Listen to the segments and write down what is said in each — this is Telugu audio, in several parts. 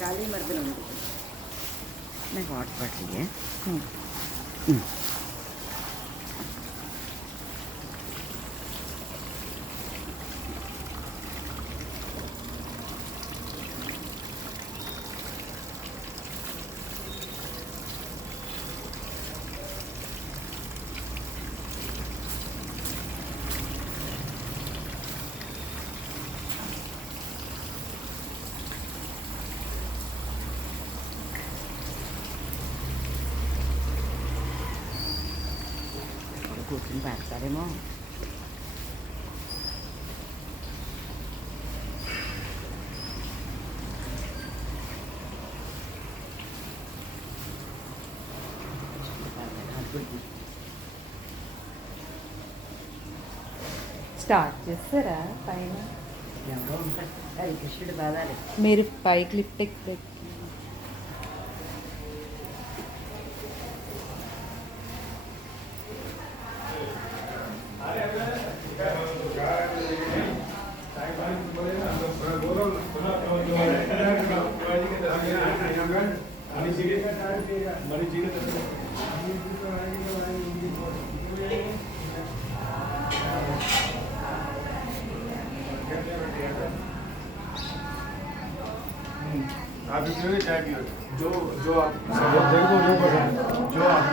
काली मर्दन मैं हॉट पट रही है। కూర్చుని పెడతారేమో. స్టార్ట్ చేస్తారా పైన? ఎవరో ఉంటారు కృష్ణుడు బాధాలి. మీరు పైకి లిఫ్ట్ ఎక్కి जो जो आप देखो जो पसंद जो आप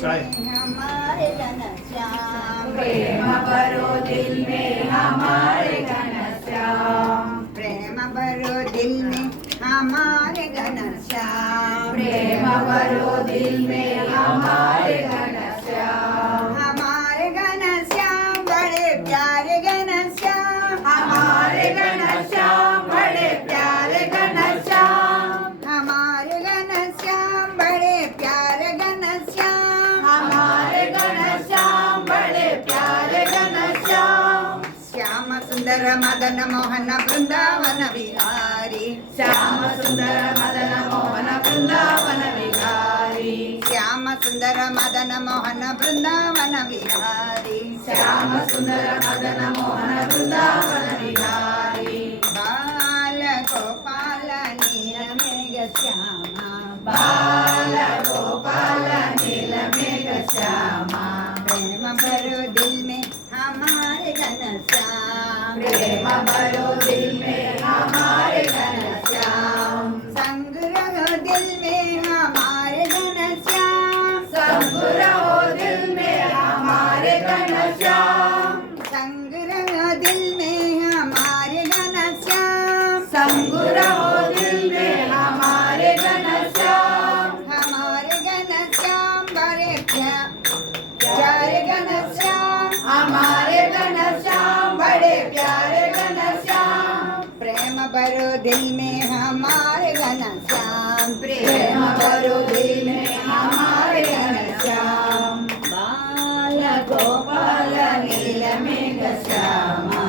चाय हमारे घनश्याम प्रेम भरो दिल में हमारे घनश्याम प्रेम भरो दिल में हमारे घनश्याम प्रेम भरो दिल में हमारे घनश्याम हमारे घनश्याम बड़े प्यारे घनश्याम हमारे घनश्याम बड़े प्यारे घनश्याम हमारे घनश्याम बड़े प्यारे घनश्याम हमारे घनश्याम बड़े प्यारे घनश्याम श्याम सुंदर मदन मोहन वृंदावन विहारी श्याम सुंदर मदन मोहन वृंदावन विहारी श्याम सुंदर मदन मोहन वृंदावन विहारी श्याम सुंदर मदन मोहन वृंदावन विहारी बाल गोपाल नील मेघ श्यामा बाल गोपाल नील मेघ श्यामा प्रेम भरो दिल में हमारे घनश्याम प्रेम भरो दिल में हमारे घनश्याम संग रहो दिल में हमारे घनश्याम संग रहो दिल में हमारे घनश्याम संग रहो दिल में हमारे घनश्याम संग रहो दिल में हमारे घनश्याम हमारे घनश्याम बड़े प्यारे घनश्याम हमारे घनश्याम बड़े प्यारे घनश्याम प्रेम भरो दिल में हमारे घनश्याम प्रेम भरो दिल में हमारे घनश्याम बाल गोपाल नील मेघ श्यामा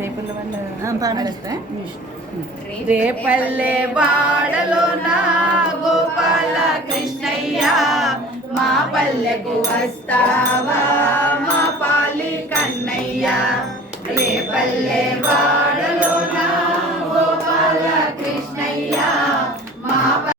రేపుల వాళ్ళు రేపల్లె వాడలో నా గోపాల కృష్ణయ్య మా పల్లెకు వస్తావా మా పాలి కన్నయ్య రేపల్లె